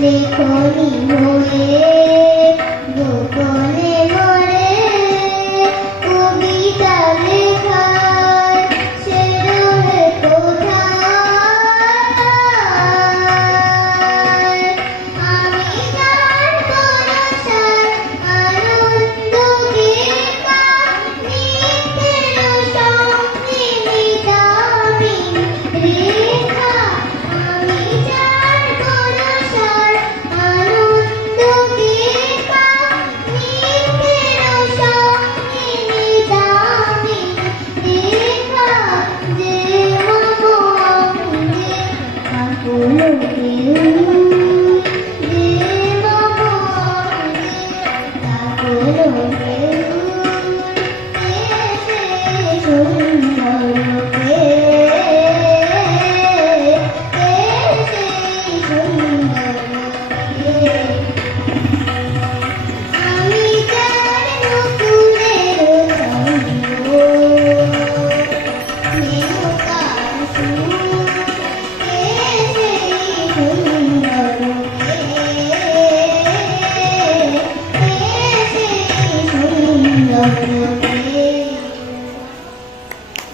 লেখনি হয়ে গোপনে মরে কবিতা লেখার সে রহে কোথায় আমি যার পরশার আনন্দকে নিত্যের সঙ্গে মিটামিন রেখা আমি যার পরশার আনন্দকে নিত্যের সঙ্গে মিটামিন রেখা যে মাগো যে আপনো কেউ যে মাগো আপনো কেউ এসে সুন্দরকে এসে সুন্দরকে